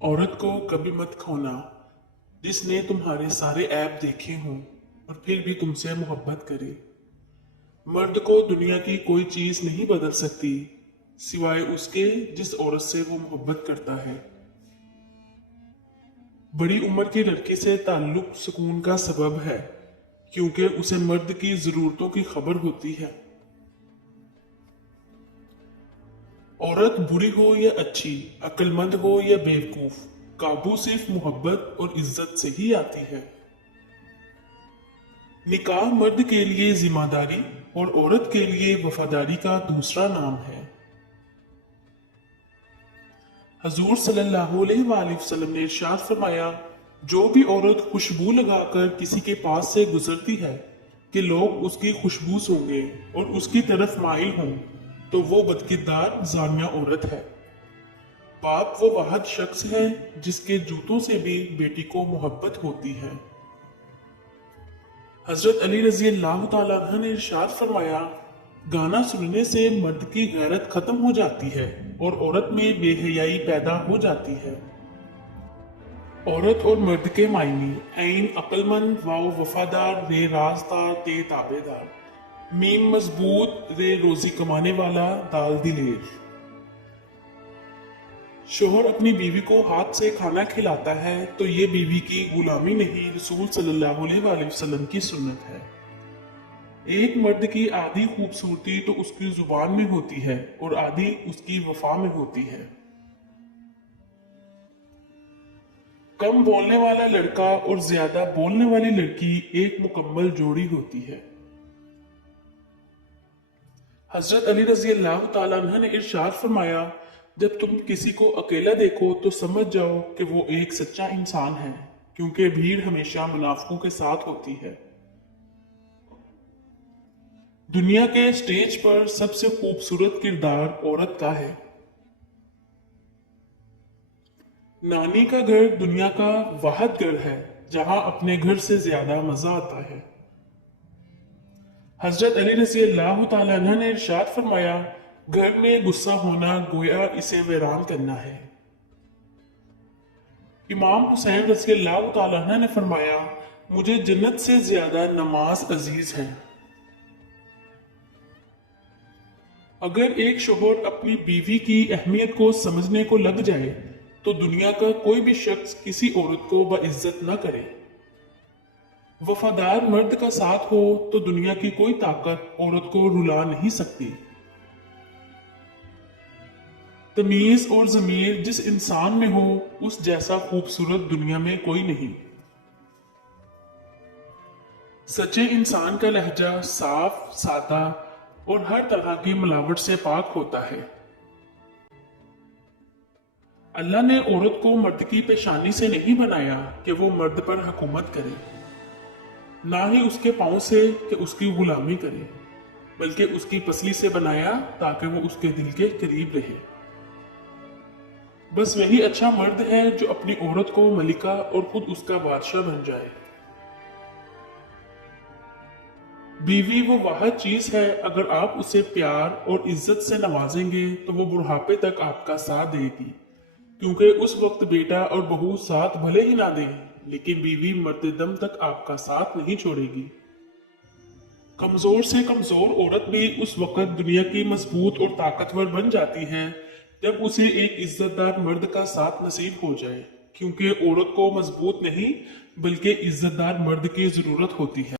औरत को कभी मत खोना जिसने तुम्हारे सारे ऐप देखे हों और फिर भी तुमसे मोहब्बत करे। मर्द को दुनिया की कोई चीज नहीं बदल सकती सिवाय उसके जिस औरत से वो मोहब्बत करता है। बड़ी उम्र की लड़की से ताल्लुक सुकून का सबब है क्योंकि उसे मर्द की जरूरतों की खबर होती है। औरत बुरी हो या अच्छी, अक्लमंद हो या बेवकूफ, काबू सिर्फ मोहब्बत और इज्जत से ही आती है। निकाह मर्द के लिए जिम्मेदारी और औरत के लिए वफादारी का दूसरा नाम है। हजूर सल्लल्लाहु अलैहि वसल्लम ने इरशाद फरमाया, जो भी औरत खुशबू लगाकर किसी के पास से गुजरती है कि लोग उसकी खुशबू सूंघे और उसकी तरफ माइल हों, तो वो बदकिरदार जानिया औरत है। बाप वो वाहिद शख्स है जिसके जूतों से भी बेटी को मोहब्बत होती है। हजरत अली रजी अल्लाह तआला अन्हु ने इरशाद फरमाया, गाना सुनने से मर्द की गैरत खत्म हो जाती है और औरत में बेहयाई पैदा हो जाती है। औरत और मर्द के मायने ऐन अक्लमंद, वाव वफादार, रे राजदार, ते ताबेदार, मीम मजबूत, रे रोजी कमाने वाला, दाल दिलेर। शोहर अपनी बीवी को हाथ से खाना खिलाता है तो ये बीवी की गुलामी नहीं, रसूल सल्लल्लाहु अलैहि वसल्लम की सुन्नत है। एक मर्द की आधी खूबसूरती तो उसकी जुबान में होती है और आधी उसकी वफा में होती है। कम बोलने वाला लड़का और ज्यादा बोलने वाली लड़की एक मुकम्मल जोड़ी होती है। हजरत अली रजी अल्लाह तआला अन्हु ने इरशाद फरमाया, जब तुम किसी को अकेला देखो तो समझ जाओ कि वो एक सच्चा इंसान है, क्योंकि भीड़ हमेशा मुनाफिकों के साथ होती है। दुनिया के स्टेज पर सबसे खूबसूरत किरदार औरत का है। नानी का घर दुनिया का वाहिद घर है जहां अपने घर से ज्यादा मजा आता है। हजरत अली रजी अल्लाह तआला अन्हु ने इरशाद फरमाया, घर में गुस्सा होना गोया इसे वीरान करना है। इमाम हुसैन रजी अल्लाह तआला अन्हु ने फरमाया, मुझे जन्नत से ज्यादा नमाज अजीज है। अगर एक शोहर अपनी बीवी की अहमियत को समझने को लग जाए तो दुनिया का कोई भी शख्स किसी औरत को बाइज्जत न करे। वफादार मर्द का साथ हो तो दुनिया की कोई ताकत औरत को रुला नहीं सकती। तमीज और जमीर जिस इंसान में हो उस जैसा खूबसूरत दुनिया में कोई नहीं। सच्चे इंसान का लहजा साफ, सादा और हर तरह की मिलावट से पाक होता है। अल्लाह ने औरत को मर्द की पेशानी से नहीं बनाया कि वो मर्द पर हुकूमत करे, ना ही उसके पांव से कि उसकी गुलामी करे, बल्कि उसकी पसली से बनाया ताकि वो उसके दिल के करीब रहे। बस वही अच्छा मर्द है जो अपनी औरत को मलिका और खुद उसका बादशाह बन जाए। बीवी वो वाहिद चीज है, अगर आप उसे प्यार और इज्जत से नवाजेंगे तो वो बुढ़ापे तक आपका साथ देगी, क्योंकि उस वक्त बेटा और बहू साथ भले ही ना दें, लेकिन बीवी मरते दम तक आपका साथ नहीं छोड़ेगी। कमजोर से कमजोर औरत भी उस वक्त दुनिया की मजबूत और ताकतवर बन जाती है जब उसे एक इज्जतदार मर्द का साथ नसीब हो जाए, क्योंकि औरत को मजबूत नहीं बल्कि इज्जतदार मर्द की जरूरत होती है।